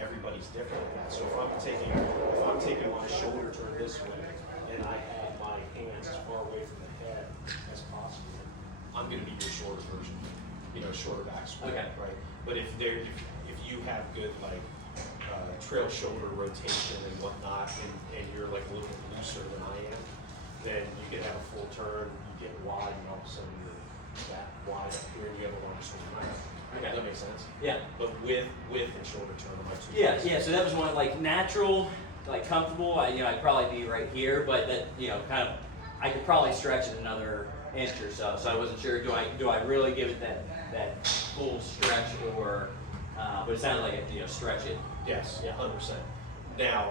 everybody's different with that. So if I'm taking my shoulder turn this way and I have my hands as far away from the head as possible, I'm going to be your shorter version, shorter back swing, okay. right? But if you have good trail shoulder rotation and whatnot, and you're like a little bit looser than I am, then you can have a full turn, you get wide, and all of a sudden you're that wide up here, and you have a longer swing knife. Okay. Does that make sense? Yeah. But with and shoulder turn are my two. Yeah, yeah. So that was one like natural, like comfortable. I'd probably be right here, but that kind of, I could probably stretch it another inch or so. So I wasn't sure. Do I really give it that full stretch, or? But it sounded like it, stretch it. Yes. Yeah. 100%. Now,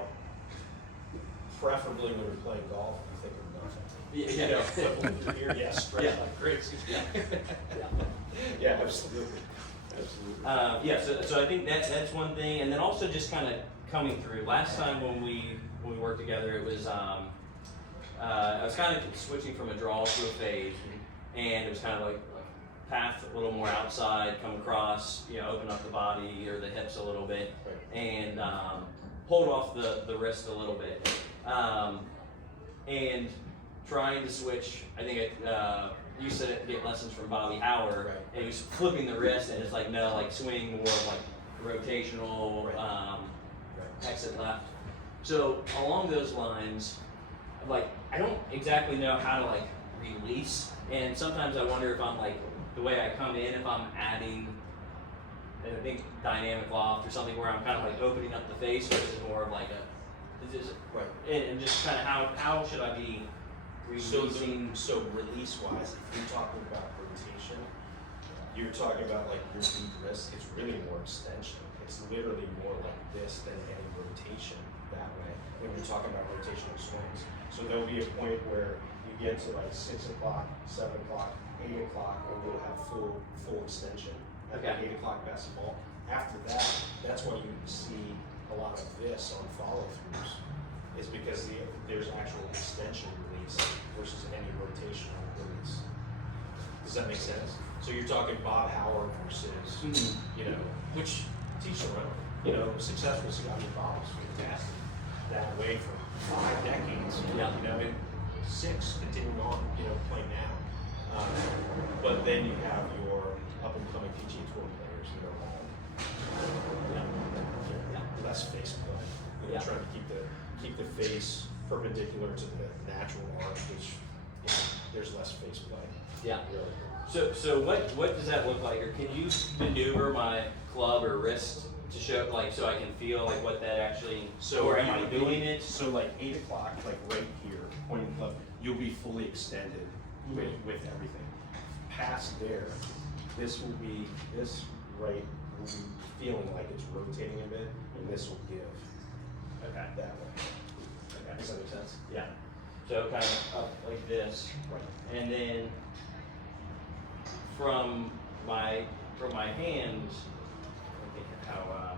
preferably when you're playing golf, you think of nothing. Yeah. Here, yeah, stretch like crazy. Yeah, absolutely. Absolutely. Yeah, so I think that's one thing, and then also just kind of coming through. Last time when we worked together, it was I was kind of switching from a draw to a fade, and it was kind of like path a little more outside, come across, open up the body or the hips a little bit, and hold off the wrist a little bit, and trying to switch. I think you said it, get lessons from Bobby Howard, and he was flipping the wrist, and it's like, no, like swing more like rotational, exit left. So along those lines, like, I don't exactly know how to like release, and sometimes I wonder if I'm like, the way I come in, if I'm adding a big dynamic loft or something where I'm kind of like opening up the face, or is it more of like and just kind of how should I be releasing? So release-wise, if you're talking about rotation, you're talking about like your deep wrist, it's really more extension. It's literally more like this than any rotation that way when you're talking about rotational swings. So there'll be a point where you get to like 6 o'clock, 7 o'clock, 8 o'clock, and you'll have full extension at Okay. the 8 o'clock basketball. After that, that's why you see a lot of this on follow-throughs, is because there's actual extension release versus any rotational release. Does that make sense? So you're talking Bob Howard versus, which teach around, successful Scotty Bob was fantastic that way for 5 decades, and 6 continuing on, playing now. But then you have your up-and-coming PGA Tour players that are all less face play. Trying to keep the face perpendicular to the natural arc, which there's less face play. Yeah. Really. So what does that look like? Or can you maneuver my club or wrist to show, like, so I can feel like what that actually? Or am I doing it? So like 8 o'clock, like right here, pointing the club, you'll be fully extended with everything. Past there, this right will be feeling like it's rotating a bit, and this will give. Okay. That way. Okay. Does that make sense? Yeah. So kind of up like this, and then from my hands, I think how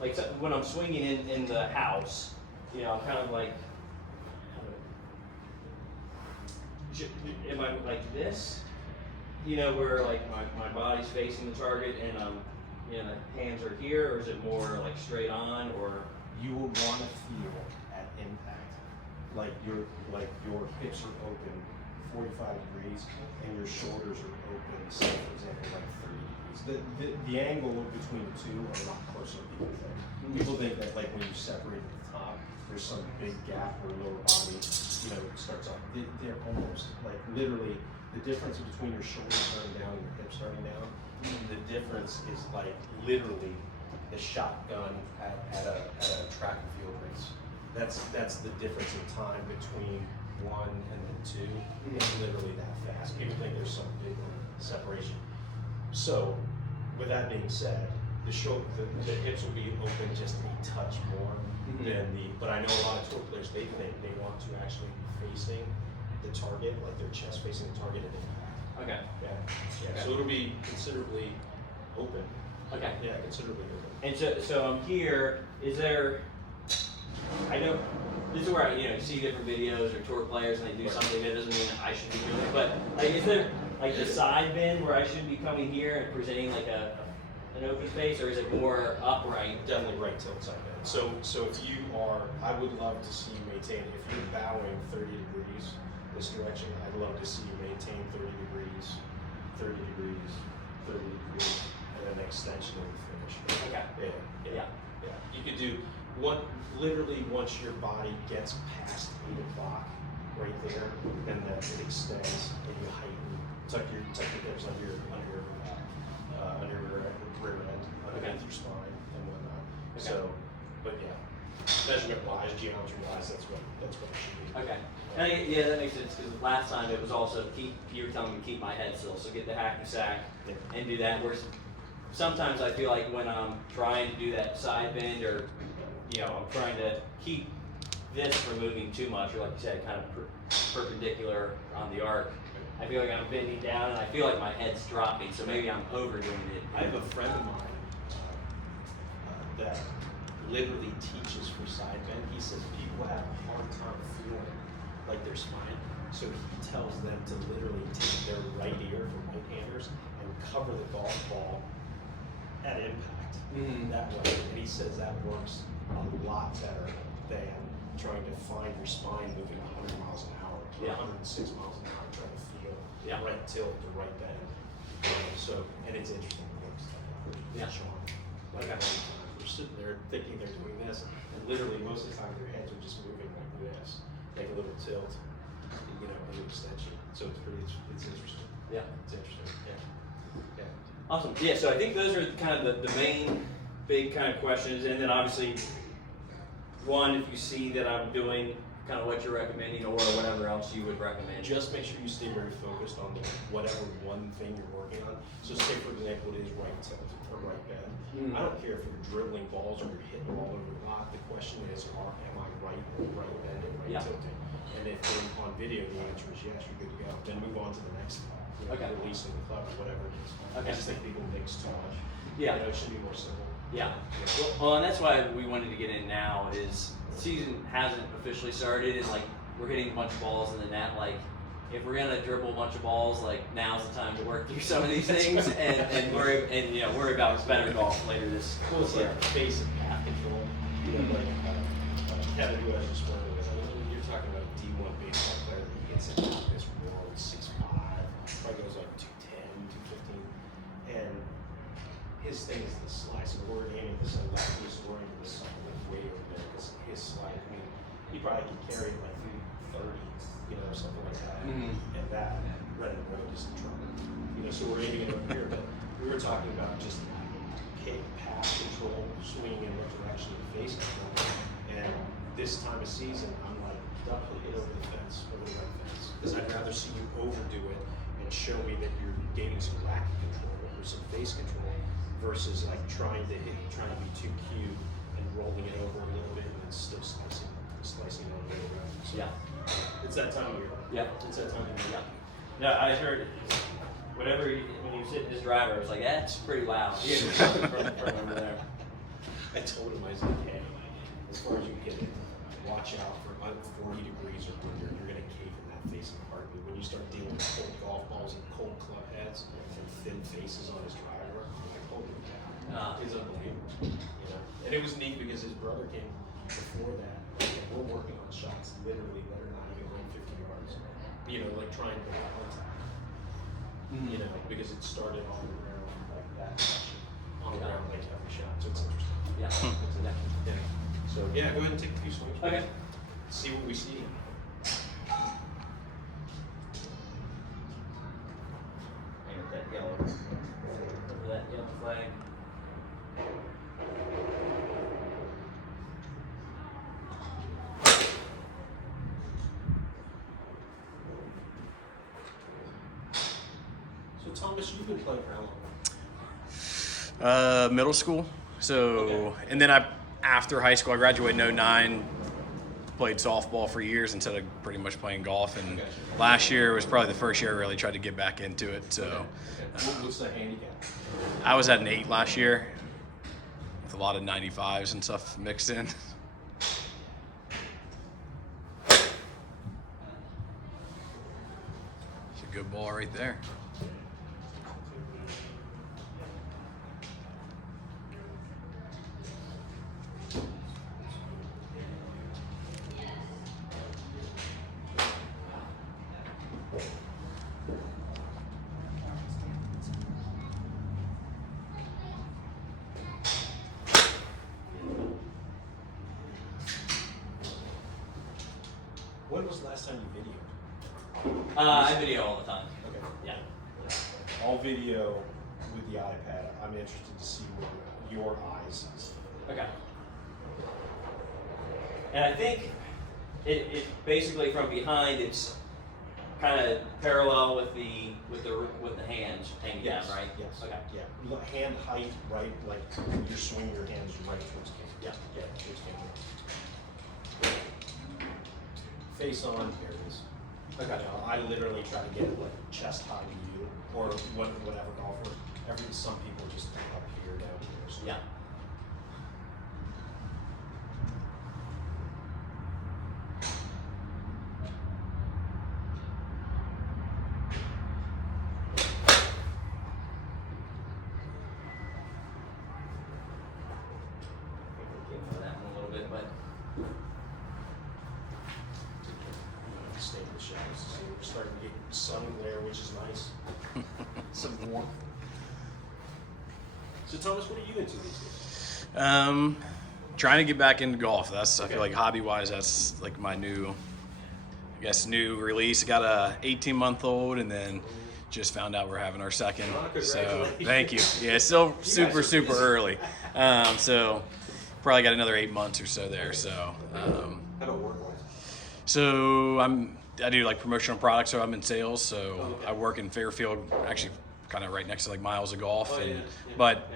like so when I'm swinging in the house, I'm kind of like, am I like this? Where like my body's facing the target and the hands are here, or is it more like straight on, or? You will want to feel at impact, like your hips are open 45 degrees and your shoulders are open, say for example, like 30 degrees. The angle between the two are a lot closer than people think. People think that like when you separate at the top, there's some big gap where lower body, starts off. They're almost like literally the difference between your shoulders starting down and your hips starting down. The difference is like literally the shotgun at a track and field race. That's the difference in time between 1 and then 2. It's literally that fast. People think there's some big separation. So, with that being said, the hips will be open just a touch more than but I know a lot of tour players, they think they want to actually be facing the target, like their chest facing the target at impact. Okay. Yeah. Okay. So it'll be considerably open. Okay. Yeah, considerably open. And so I'm here. Is there? I know this is where I you see different videos or tour players and they do something that doesn't mean that I should be doing it. But like, is there like the side bend where I should be coming here and presenting like an an open face, or is it more upright? Definitely right tilt side bend. So if you are, I would love to see you maintain, if you're bowing 30 degrees this direction, I'd love to see you maintain 30 degrees, 30 degrees, 30 degrees, and then extension of the finish. Okay. Yeah. You could do literally once your body gets past 8 o'clock, right there, and then it extends, and you heighten, tuck your hips under your rear end, underneath your spine and whatnot. Okay. So, but yeah, measurement wise, geometry wise, that's what it should be. Okay. Yeah, that makes sense, because last time it was also you were telling me to keep my head still, so get the hacky sack and do that. Where sometimes I feel like when I'm trying to do that side bend, or I'm trying to keep this from moving too much, or like you said, kind of perpendicular on the arc, I feel like I'm bending down and I feel like my head's dropping, so maybe I'm overdoing it. I have a friend of mine that literally teaches for side bend. He says people have a hard time feeling like their spine, so he tells them to literally take their right ear for right-handers and cover the golf ball at impact that way. And he says that works a lot better than trying to find your spine moving 100 miles an hour, or 106 miles an hour, trying to feel right tilt or right bend. And it's interesting. Sean. Okay. We're sitting there thinking they're doing this, and literally most of the time their heads are just moving like this, like a little tilt, an extension. So it's interesting. Yeah. It's interesting. Yeah. Awesome. Yeah, so I think those are kind of the main big kind of questions, and then obviously, one, if you see that I'm doing kind of what you're recommending or whatever else you would recommend. Just make sure you stay very focused on whatever one thing you're working on. So say for example it is right tilt or right bend. I don't care if you're dribbling balls or you're hitting all over the block. The question is, am I right bend and right tilting? And if you're on video, the answer is yes, you're good to go. Then move on to the next releasing the club or whatever it is. I just think people mix too much. Yeah. It should be more simple. Yeah. Well, and that's why we wanted to get in now. Is the season hasn't officially started, and like we're hitting a bunch of balls in the net. Like if we're gonna dribble a bunch of balls, like now's the time to work through some of these things and worry about better golf later this. Well, it's like basic path control. Kevin, who I was just working with, you're talking about a D1 baseball player that gets in this world 6'5", probably goes like 210, 215, and his thing is the slice. So we're aiming this left, he's scoring this like way over there because his slide. I mean, he probably could carry it like 30, something like that, and that red and road is in trouble. So we're aiming it over here, but we were talking about just path control, swinging in what direction the face control. And this time of season, I'm like, definitely hit over the fence, over the right fence, because I'd rather see you overdo it and show me that you're gaining some racket control or some face control, versus like trying to be too cute and rolling it over a little bit and then still slicing it on the way around. So it's that time of year. Yeah. It's that time of year. No, I heard whatever when you sit in his driver, I was like, that's pretty loud. From over there. I told him, I said, hey, as far as you get it, watch out for about 40 degrees or under. You're going to cave in that face in a heartbeat. When you start dealing with cold golf balls and cold club heads and thin faces on his driver, like, holy cow, it's unbelievable. And it was neat because his brother came before that. And we're working on shots literally that are not even going 50 yards. Like trying to make contact. Because it started on the ground like that direction, on the ground like every shot. So it's interesting. Yeah. So go ahead and take a few swings. Okay. See what we see. I got that yellow. Over that yellow flag. So Thomas, you've been playing for how long? Middle school. So, and then after high school, I graduated in 2009, played softball for years instead of pretty much playing golf. And last year was probably the first year I really tried to get back into it. So, What's the handicap? I was at an 8 last year with a lot of 95s and stuff mixed in. It's a good ball right there. When was the last time you videoed? I video all the time. Okay. Yeah. All video with the iPad. I'm interested to see where your eyes is. Okay. And I think it basically from behind it's kind of parallel with the hands hanging down, right? Yes. Okay. Yeah. Hand height, right? Like you swing your hands right towards camera. Yeah. Yeah. Towards camera. Face on. Here it is. Okay. You know, I literally try to get it like chest high to you, or whatever golfer. Some people just up here, down here. So. Yeah. That one a little bit, but Stay in the shadows. So we're starting to get sun glare, which is nice. Some warmth. So Thomas, what are you into these days? Trying to get back into golf. That's I Okay. feel like hobby-wise, that's like my new release. I got a 18-month-old, and then just found out we're having our second. Oh, So congratulations. thank you. Yeah, it's still guys super are busy. early. So probably got another 8 months or so there. So How about work-wise? so I do like promotional products. So I'm in sales. So okay. I work in Fairfield, actually kind of right next to like miles of golf, Oh, and yeah, yeah, but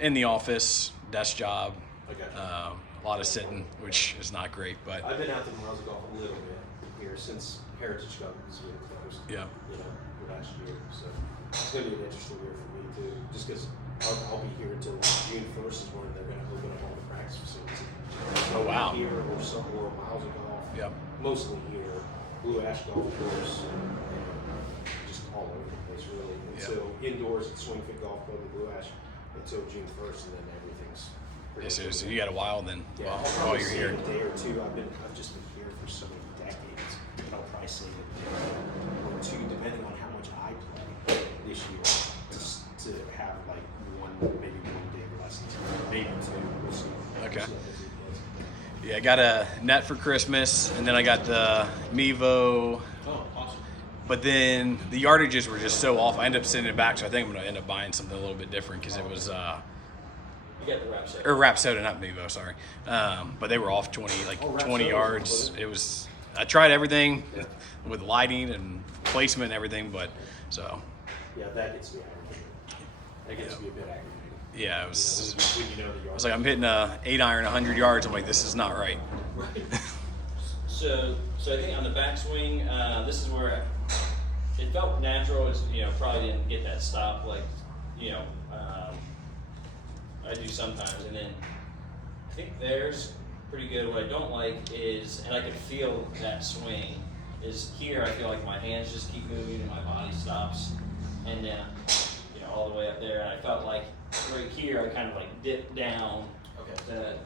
yeah. in the office, desk job. Okay. A lot of sitting, which is not great, but I've been out to Miles of Golf a little bit here since Heritage Cup was really closed. yeah. You know, last year. So it's going to be an interesting year for me too. Just because I'll be here until June 1st is when they're going to open up all the practice facilities. Oh, wow. Here or Miles of Golf. Yep. Mostly here, Blue Ash Golf Course, and just all over the place really. And Yeah. so indoors at Swing Fit Golf Club in Blue Ash until June 1st, and then everything's. Yeah, so you got a while then. Yeah, I'll While probably you're save here. a day or two. I've just been here for so many decades. And I'll probably save a day or two, depending on how much I play this year, to have like maybe one day of lessons, maybe two. We'll see. Okay. We'll see how busy it is. Yeah, I got a net for Christmas, and then I got the Mevo. Oh, awesome. But then the yardages were just so off. I ended up sending it back, so I think I'm gonna end up buying something a little bit different because it was you got the wrap set. or Rapsoda, not Mevo, sorry. But they were off 20 Oh, 20 Rapsoda, yards. was it? It was. I tried everything Yeah. with lighting and placement and everything, but so Yeah, that gets me aggravated. That gets me a bit aggravated. yeah, it was. When you know the I yard. was like, I'm hitting a 8-iron 100 yards. I'm like, this is not right. Right. So I think on the backswing, this is where it felt natural. It's, probably didn't get that stop like, I do sometimes. And then I think there's pretty good. What I don't like is, and I can feel that swing, is here I feel like my hands just keep moving and my body stops. And then, all the way up there. And I felt like right here I kind of like dipped down Okay.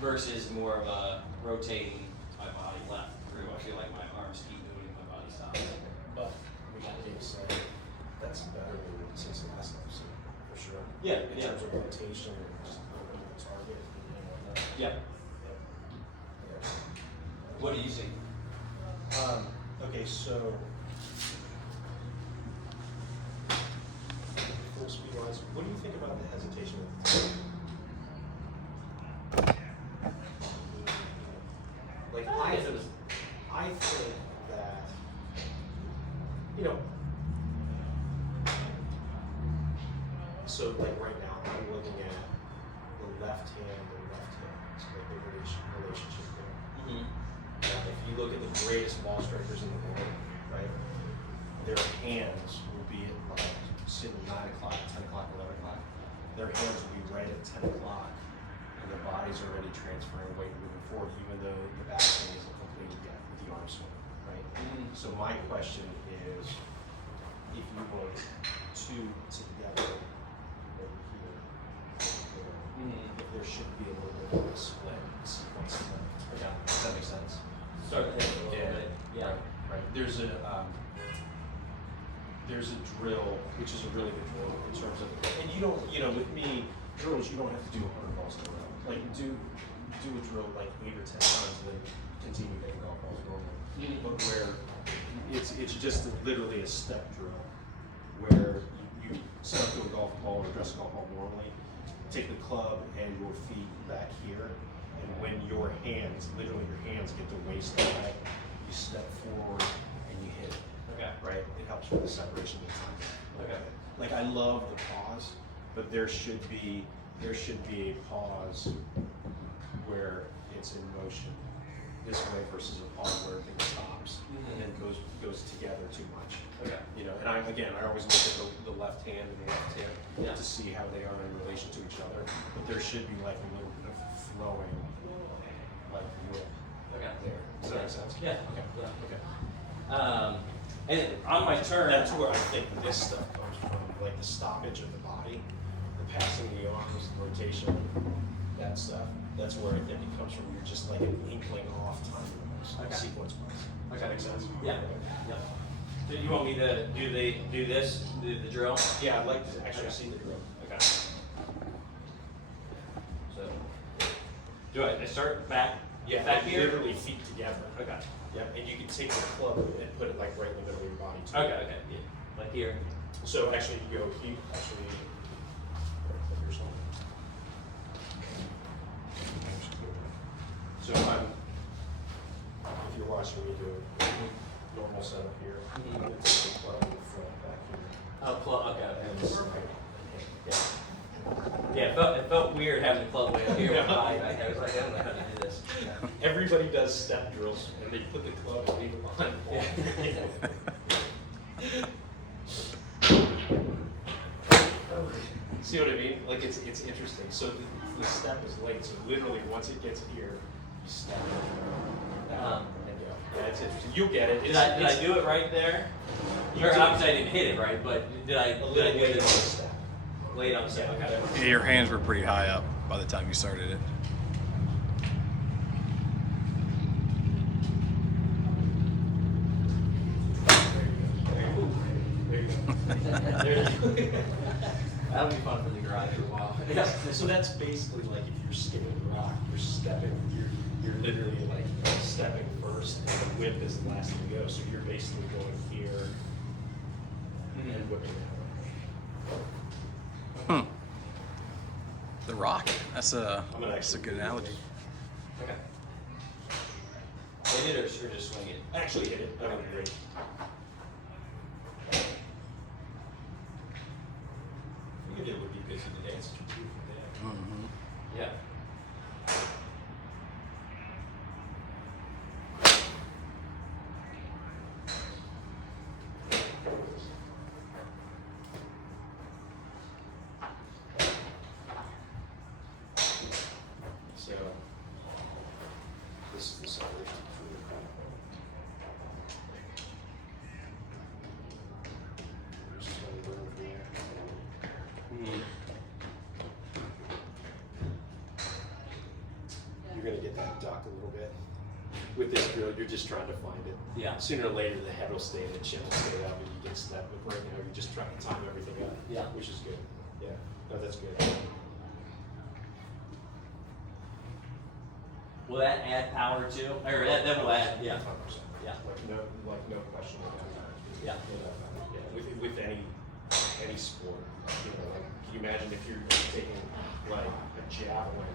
versus more of a rotating my body left through. I feel like my arms keep moving, my body stops. But we got to say that's better than since the last episode, for sure. Yeah, In yeah. terms of rotation and just opening the target and whatnot. Yeah. Yeah. What do you see? Okay, so full speed wise, what do you think about the hesitation at the time? Like I think that so like right now I'm looking at the left hand and left hands, like the relationship there. Mm-hmm. If you look at the greatest ball strikers in the world, right, their hands will be at like sitting 9 o'clock, 10 o'clock, 11 o'clock. Their hands will be right at 10 o'clock, and their bodies are already transferring weight moving forward, even though the back swing isn't completed yet with the arm swing, right? Mm-hmm. So my question is, if you were two together over here, if there should be a little bit of a split, a sequence split. Okay. Does that make sense? Start to hit a little bit. Yeah. Right. There's a drill, which is a really good drill in terms of, and you don't, with me, drills, you don't have to do 100 balls in a row. Like do do a drill like 8 or 10 times and then continue hitting golf balls normally. But where it's just literally a step drill where you set up to a golf ball or dress a golf ball normally, take the club and your feet back here, and when your hands, literally your hands get to waist high, you step forward and you hit it. Okay. Right? It helps with the separation of time. Okay. Like I love the pause, but there should be a pause where it's in motion this way versus a pause where everything stops and then goes together too much. Okay. You know, and I always look at the left hand and the left hand Yeah. to see how they are in relation to each other. But there should be like a little bit of flowing, like whip Okay. there. Does that make sense? Yeah. Okay. Yeah. Okay. And on my turn, That's where I think this stuff comes from, like the stoppage of the body, the passing of the arms, the rotation, that stuff. That's where I think it comes from. You're just like an inkling off time almost, Okay. sequence wise. Does Okay. that make sense? Yeah. Yeah. So you want me to do the drill? Yeah, I'd like to actually Okay. see the drill. Okay. So, do I start back? Yeah, back like here. literally feet together. Okay. Yeah, and you can take the club and put it like right in the middle of your body too. Okay. Okay. Yeah. Like here. So actually, you go here. Actually, here's one. So if you're watching me do a normal setup here, Mhm. and take the club in the front back here, Oh, club. Okay. and this side. Yeah. It felt weird having the club way up here. Yeah. I was like, I don't know how to do this. Everybody does step drills, and they put the club and leave it behind the ball. See what I mean? Like it's interesting. So the step is late. So literally, once it gets here, you step it. And go. Yeah, it's interesting. You'll get it. Did I do it right there? You Or did. obviously I didn't hit it right, but did I a do little late on the this step? late on the step? Okay. Yeah, your hands were pretty high up by the time you started it. That'll be fun for the garage for a while. So that's basically like if you're skipping rock, you're stepping, you're literally like stepping first, and the whip is the last thing to go. So you're basically going here and whipping that way. The rock. That's a I'm gonna that's a actually good do analogy. Okay. Hit it or just swing it? Actually hit it. That would be great. We could do it would be good for the dance too. Yeah. So this is the separation for the Just let it burn from there. You're gonna get that duck a little bit. With this drill, you're just trying to find it. Yeah. Sooner or later, the head will stay, the chin will stay up, and you get step. But right now, you're just trying to time everything up. Yeah. Which is good. Yeah. No, that's good. Will that add power too? Or that will add, yeah. 100%. Yeah. Like no question about that. Yeah. Yeah. With any sport, you know, like, can you imagine if you're taking like a javelin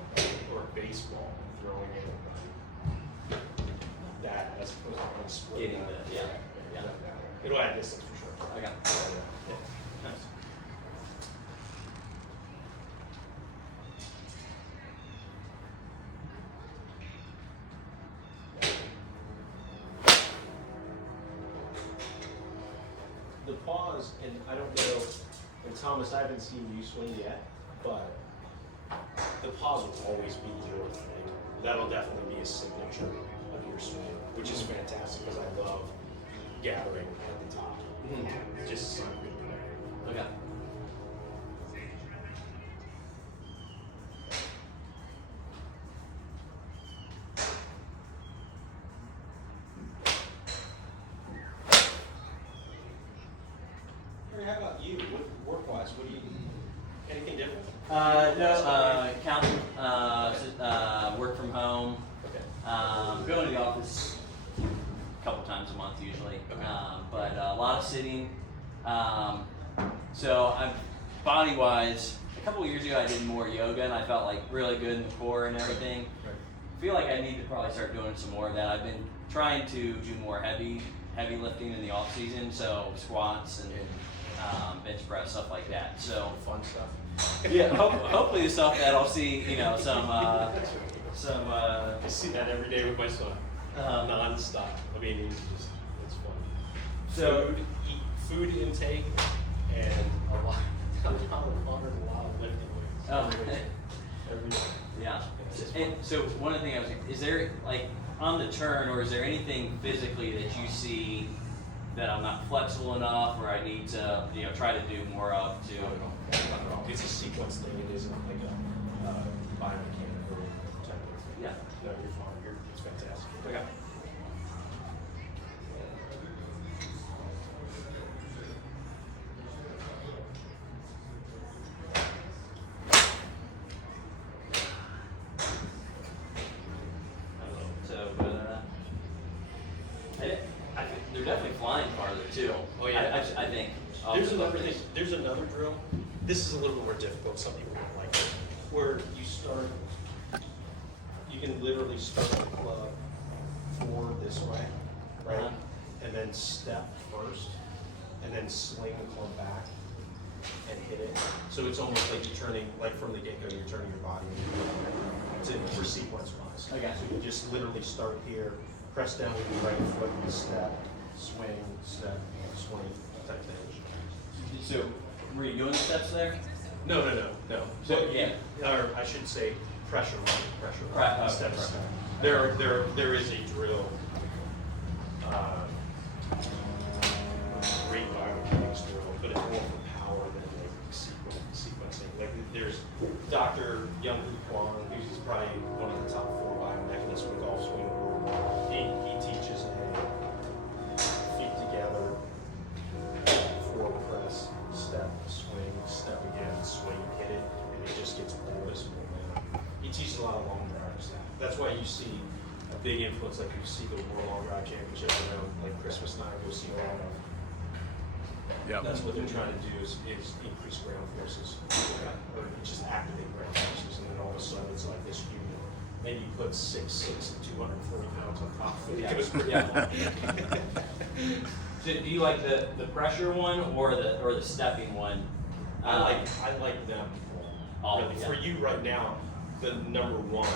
or a baseball and throwing it that as opposed to one sport? Getting the, yeah. It'll add distance for sure. Okay. Yeah. Nice. The pause, and I don't know, and Thomas, I haven't seen you swing yet, but the pause will always be your thing. That'll definitely be a signature of your swing, which is fantastic because I love gathering at the top. It's just so good. Okay. How about you? Work-wise, what do you? Anything different? No, accounting, work from home. Okay. Going to the office a couple times a month usually. Okay. But a lot of sitting. So I'm body-wise, a couple of years ago I did more yoga and I felt like really good in the core and everything. Right. I feel like I need to probably start doing some more of that. I've been trying to do more heavy lifting in the off season, so squats and bench press, stuff like that. So Fun stuff. yeah, hopefully the stuff that I'll see, some I see that every day with my son, non-stop. I mean, it's fun. So Food intake and a lot of water and a lot of lifting weights. Every day. yeah. It's And so one of the things is there like on the turn, or is there anything physically that you see that I'm not flexible enough, or I need to try to do more of to? It's a sequence thing. It isn't like a biomechanical type of thing. Yeah. No, you're fine. It's fantastic. Okay. So, I think they're definitely flying farther too. Oh, yeah. I think. There's another thing. There's another drill. This is a little more difficult. Some people don't like it. Where you start, you can literally start the club Forward this way, right? Uh-huh. And then step first, and then sling the club back and hit it. So it's almost like you're turning, like from the get-go, you're turning your body for sequence-wise. Okay. So you just literally start here, press down with your right foot, step, swing, step, swing, type thing. So, were you doing the steps there? No. So, yeah. Or I should say pressure Right, right, okay, instead of right. step. there is a drill. Great biomechanics drill, but it's more for power than like sequencing. Like there's Dr. Young Hoo Kwon, who's probably one of the top 4 biomechanists in the golf swing world. He teaches a feet together, forward press, step, swing, step again, swing, hit it, and it just gets blissful, man. He teaches a lot of long drivers. That's why you see a big influence, like you see the World Long Drive Championship around like Christmas time, you'll see a lot of. Yep. That's what they're trying to do is increase ground forces, or just activate ground forces, and then all of a sudden it's like this huge. And you put 6'6" and 240 pounds on top of it. Yeah. It was pretty long. So do you like the pressure one or the stepping one? I like them. All, Really. yeah. For you right now, the number 1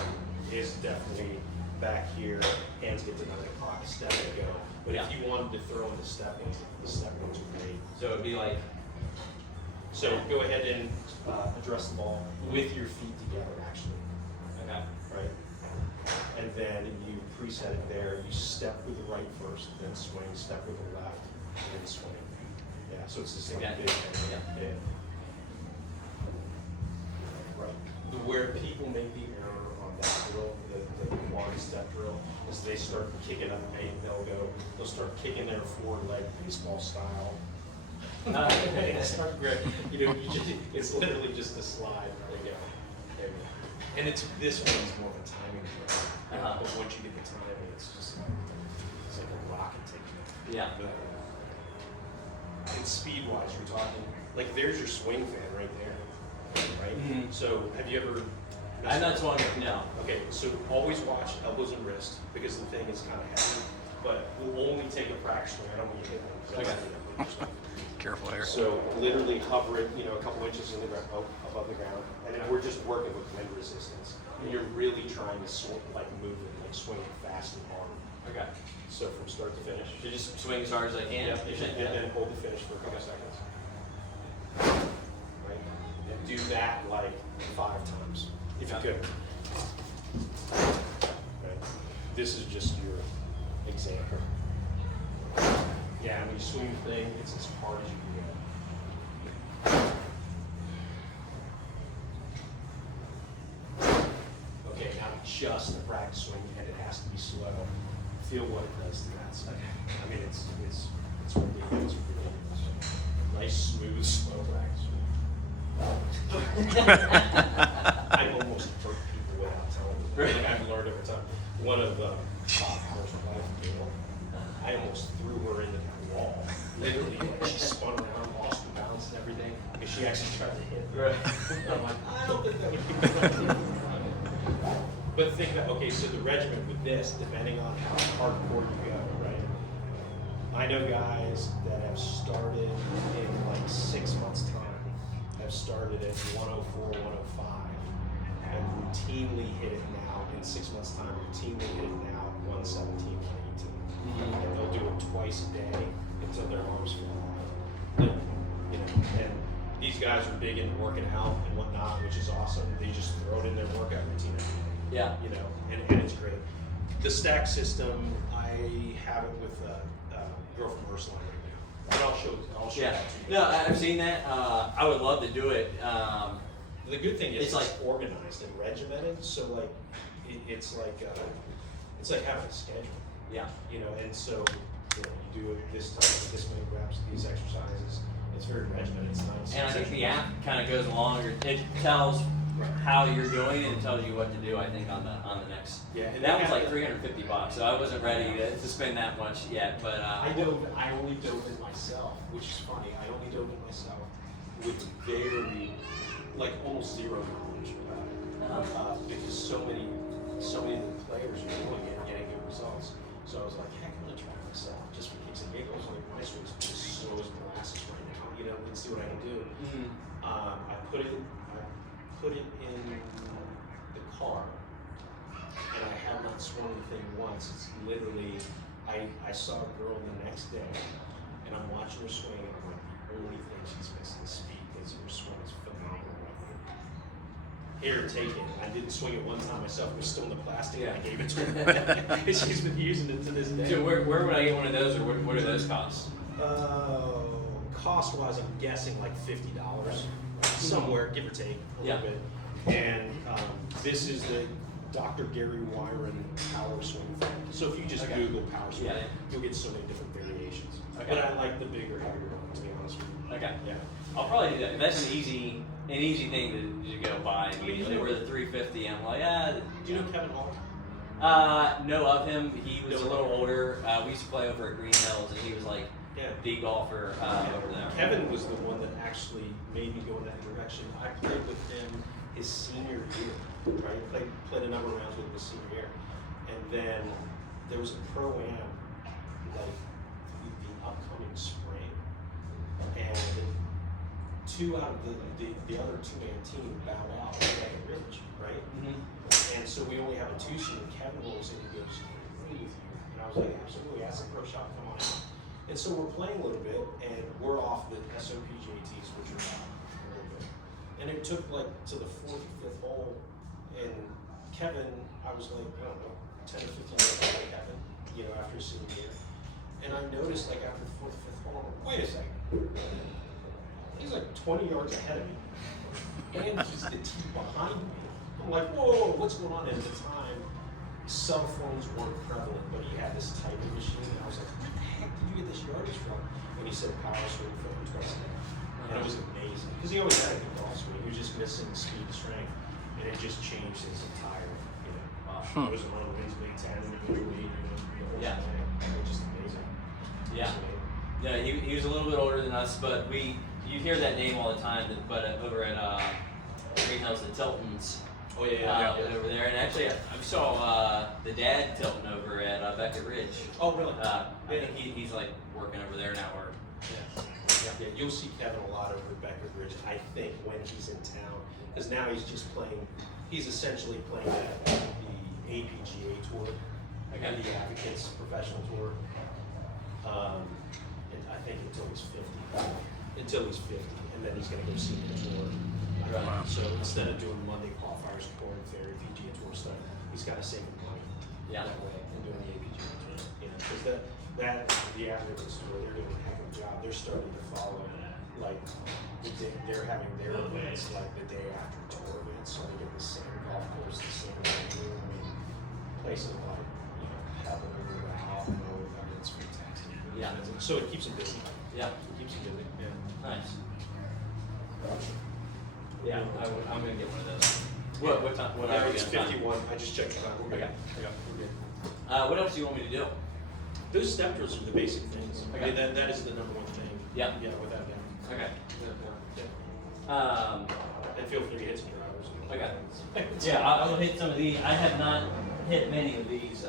is definitely back here, hands get to 9 o'clock, step and go. But Yeah. if you wanted to throw in the step ones are great. So it'd be like, So go ahead and address the ball with your feet together, actually, okay. right? And then you preset it there. You step with the right first, then swing, step with the left, then swing. Yeah, so it's the same Okay. big thing. Yeah. Yeah. Right. Where people make the error on that drill, the one step drill, is they start kicking up, they'll start kicking their forward leg baseball style. It's not great. It's literally just a slide. There you go. There you go. And this one's more of a timing drill. Uh-huh. But once you get the timing, it's just like a rocket taking it. Yeah. And speed wise, you're talking like there's your swing fan right there, right? Mhm. So have you ever? I'm not swung no. Okay, so always watch elbows and wrist because the thing is kind of heavy, but we'll only take a fraction. I don't want you to hit them. Okay. Careful here. So literally hover it, a couple inches in the ground, above the ground, and then we're just working with wind resistance. And you're really trying to move it, like swing it fast and hard. Okay. So from start to finish. So just swing as hard as I can. Yeah, You're saying? and then hold the finish for a couple seconds. Right? And do that like 5 times, if you could. Right? This is just your example. Yeah, when you swing the thing, it's as hard as you can get. Okay, now just the practice swing, and it has to be slow. Feel what it does to that side. I mean, it's ridiculous. It's ridiculous. Nice, smooth, slow practice swing. I almost hurt people without telling them. Like I've learned over time. One of commercial life people, I almost threw her into that wall. Literally, like she spun around, lost the balance and everything, because she actually tried to hit me. Right. I'm like, I don't think that would be good. But think about, okay, so the regimen with this, depending on how hardcore you go, right? I know guys that have started in like 6 months' time, have started at 104, 105, and routinely hit it now in 6 months' time, routinely hit it now 117, 118. And they'll do it twice a day until their arms fall off. You know, and these guys are big into working out and whatnot, which is awesome. They just throw it in their workout routine every day. Yeah. You know, and it's great. The stack system, I have it with a girl from Ursuline right now. And I'll show Yeah. that to you. No, I've seen that. I would love to do it. The good thing is It's it's like organized and regimented, so like it's like having a schedule. Yeah. You know, and so you do it this time, this many reps, these exercises. It's very regimented. It's nice. And I think the app kind of goes along. It tells how you're doing and tells you what to do. I think on the next. Yeah, and that they was have like $350, so I wasn't ready to spend that much yet. But I only dove in myself, which is funny. I only dove in myself with very, like almost zero knowledge about it, because so many of the players are doing it and getting good results. So I was like, heck, I'm gonna try it myself, just for kicks and giggles. Like my swing's just slow as molasses right now, you know, and see what I can do. I put it in the car, and I have not swung the thing once. It's literally, I saw a girl the next day, and I'm watching her swing, and I'm like, the only thing she's missing is speed, because her swing is phenomenal. Here, take it. I didn't swing it one time myself. It was still in the plastic, and I gave it to her. And she's been using it to this day. so where would I get one of those, or what do those cost? Cost-wise, I'm guessing like $50, somewhere, give or take a little bit. And this is the Dr. Gary Wyron power swing thing. So if you just Google power swing, you'll get so many different variations. But I like the bigger, heavier one, to be honest with you. Okay. Yeah. I'll probably do that. That's an easy thing to go buy immediately. Where the $350, I'm like, Do you know Kevin Hall? know of him. He was a little older. We used to play over at Green Hills, and he was like the golfer over there. Kevin was the one that actually made me go in that direction. I played with him his senior year, right? Played a number of rounds with him his senior year. And then there was a pro-am, like, the upcoming spring. And two out of the other two-man team bowed out at Ridge, right? And so we only have a two-seed, and Kevin was in the good with you. And I was like, absolutely, that's a pro shot, come on out. And so we're playing a little bit, and we're off the SOPJTs, which are down a little bit. And it took like to the 4th or 5th hole, and Kevin, I was like, I don't know, 10 or 15 years old, Kevin, you know, after his senior year. And I noticed, like, after the 4th or 5th hole, I'm like, wait a second. He's like 20 yards ahead of me, and he's the tee behind me. I'm like, whoa, what's going on? And at the time, cell phones weren't prevalent, but he had this typing machine, and I was like, where the heck did you get this yardage from? And he said, power swing from twice a day. And it was amazing, because he always had a good golf swing. He was just missing speed and strength, and it just changed his entire, you know, it was one of the wins, Big Ten, Big League, you know, the whole thing. It was just amazing. Yeah. He was a little bit older than us, but you hear that name all the time. But over at Green Hills, the Tiltons. Oh yeah. Over there, and actually I saw the dad Tilton over at Beckett Ridge. Oh really? I think he's like working over there now. Or yeah, you'll see Kevin a lot over at Beckett Ridge, I think, when he's in town, because now he's just playing. He's essentially playing the APGA tour, the Advocates Professional Tour. And I think until he's 50, and then he's going to go see the tour. Right. So instead of doing Monday qualifiers, Corn Ferry, PGA Tour stuff, he's got to save money that way and doing the APGA Tour. You know, because the Advocates Tour, they're doing a heck of a job. They're starting to follow, like, they're having their events like the day after tour events, so they get the same golf course, the same venue. I mean, places like, you know, Pebble, Ralph, it's fantastic. Yeah. So it keeps them busy. Yeah. It keeps them busy. Yeah. Nice. Yeah, I'm gonna get one of those. What time? What Yeah, are we it's gonna 51. I just checked the time. We're good. Okay. We're good. What else do you want me to do? Those step drills are the basic things. I mean, Okay. that is the number one thing. Yeah. Yeah, without doubt. Okay. Yeah. And feel free to hit some drivers. Okay. Yeah, I will hit some of these. I have not hit many of these.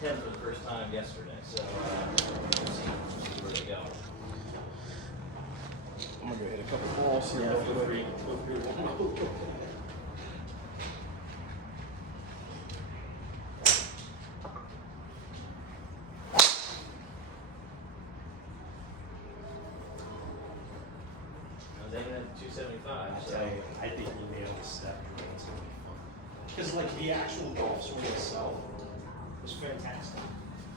Hit them for the first time yesterday, so we'll see where they go. I'm gonna go hit a couple balls here. Yeah, real feel quick. free. Feel free. I was aiming at 275. I So. tell you, I think you nailed the step drill. It's gonna be fun. Because like the actual golf swing itself is fantastic.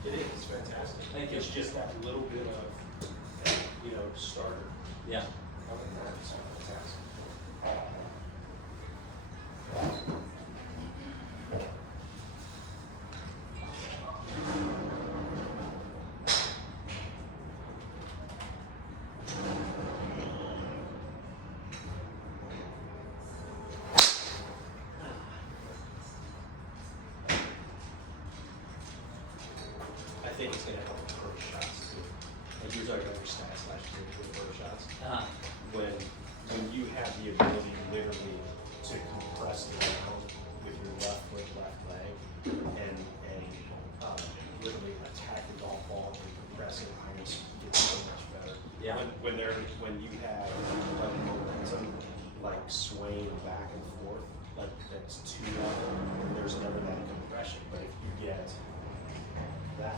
It is. It's fantastic. Thank you. It's just that little bit of, starter. Yeah. Other than that, it's fantastic. I think it's gonna help with approach shots too. Like you were talking about your stats last year with approach shots. When you have the ability literally to compress the ground with your left foot, left leg, and literally attack the golf ball and compress it, irons get so much better. Yeah. When you have like momentum, like swaying back and forth, like that's two level, and there's never that compression. But if you get that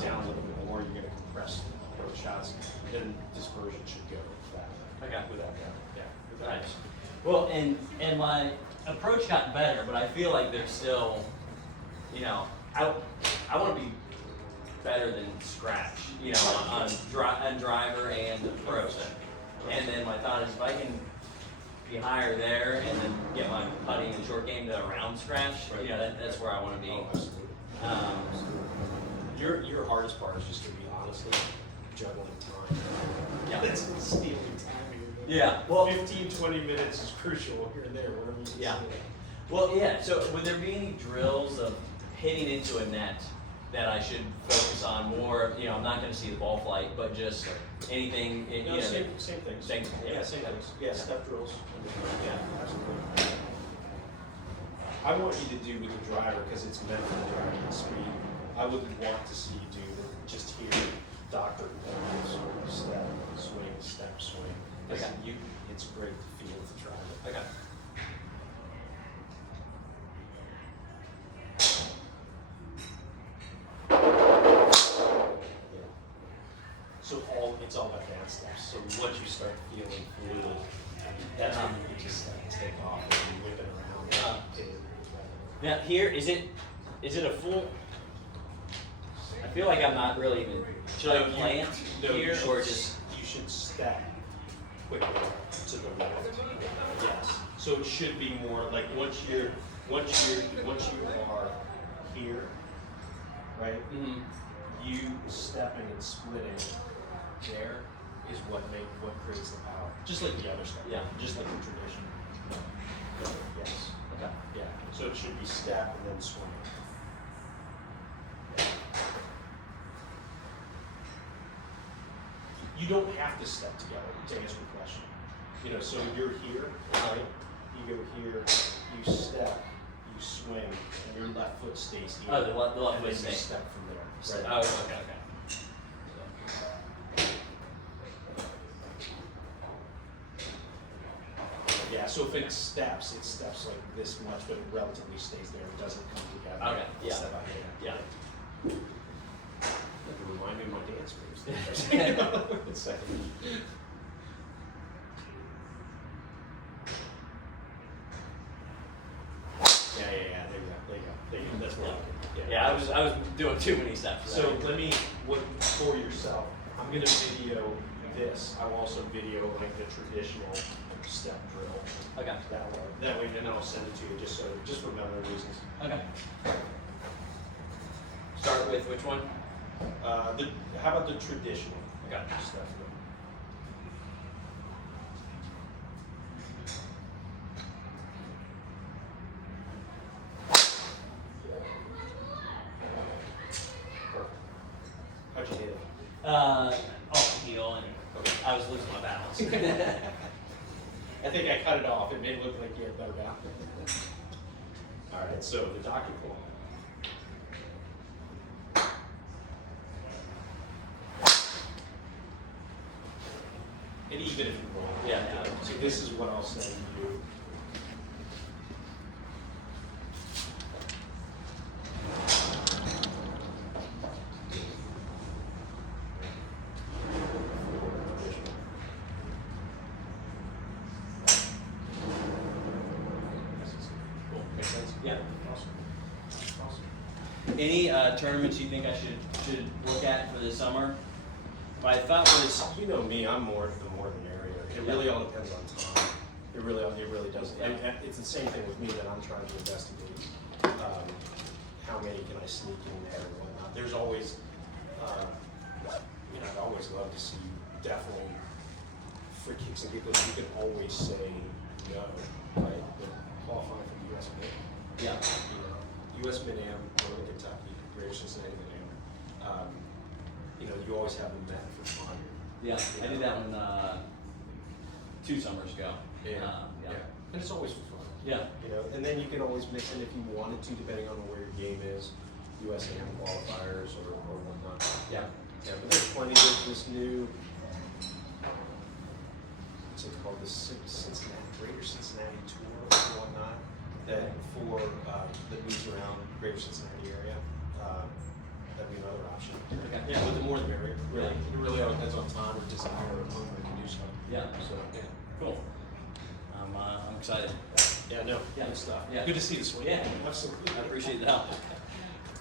down a little bit more, you're gonna compress approach shots, then dispersion should go that way. Okay. Without doubt, yeah. Without Nice. doubt. Well, and my approach got better, but I feel like there's still, I want to be better than scratch, on driver and approach. And then my thought is if I can be higher there and then get my putting and short game to around scratch, that's where I want to be. Oh, absolutely. Your hardest part is just gonna be honestly juggling time. Yeah. That's stealing time here. Yeah. Well, 15, 20 minutes is crucial here and there, whatever you can Yeah. say. Well, yeah. So, would there be any drills of hitting into a net that I should focus on more? I'm not going to see the ball flight, but just anything. No, same things. Same- Yeah, same things. Yeah, step drills. Yeah, absolutely. I want you to do with the driver because it's meant for the driving speed. I would want to see you do just here, doctor points, step, swing, step, swing. Because Okay. it's great to feel with the driver. Okay. Yeah. So it's all about dance steps. So once you start feeling fluid, that's when you can just take off and whip it around. Now here, is it a full? I feel like I'm not really even. Should I plant here or just? You should step quickly to the left. Yes. So it should be more like once you are here, right? Mm-hmm. You stepping and splitting there is what creates the power. Just like the other stuff. Yeah. Just like the tradition. Yes. Okay. Yeah. So it should be step and then swing. You don't have to step together to answer the question. So you're here, right? You go here, you step, you swing, and your left foot stays here. Oh, the left and foot then you stays. step from there. Oh, okay. Yeah, so if it steps like this much, but it relatively stays there. It doesn't come together. Okay, yeah. Step out here. Yeah. That can remind me of my dance moves. One second. Yeah. There you go. That's what I can. Yeah, I was doing too many steps. So for yourself, I'm gonna video this. I will also video like the traditional step drill. Okay. That way, then I'll send it to you just for memory reasons. Okay. Start with which one? How about the traditional Okay. step drill? Off the heel, and I was losing my balance. I think I cut it off. It made it look like you had better balance. All right, so the doctor pull. And even if you're wrong, Yeah. so this is what I'll say to you. Cool. Makes sense? Yeah. Awesome. Awesome. Any tournaments you think I should look at for this summer? My thought was, You know me, I'm more the more the merrier. It really all depends on time. It really does. And it's the same thing with me that I'm trying to investigate. How many can I sneak in there and whatnot? There's always, I'd always love to see definitely free kicks and giggles. You can always say no, right? But qualifying for the U.S. Mid, yeah, U.S. Mid-Am, Northern Kentucky, Greater Cincinnati Mid-Am. You always have them met for fun. yeah, I did that one 2 summers ago. Yeah. And it's always for fun. Yeah. And then you can always mix in if you wanted to, depending on where your game is, USAM qualifiers or whatnot. Yeah. Yeah, but there's plenty. There's this new, what's it called, the Greater Cincinnati Tour or whatnot, that for that moves around Greater Cincinnati area. That'd be another option. Okay. Yeah, but the more the merrier. Really, Yeah. it really all depends on time or desire or hunger to do something. Yeah. So yeah. Cool. I'm excited. Yeah, no, Yeah. good stuff. Yeah. Good to see you this week. Yeah. Absolutely. I appreciate the help.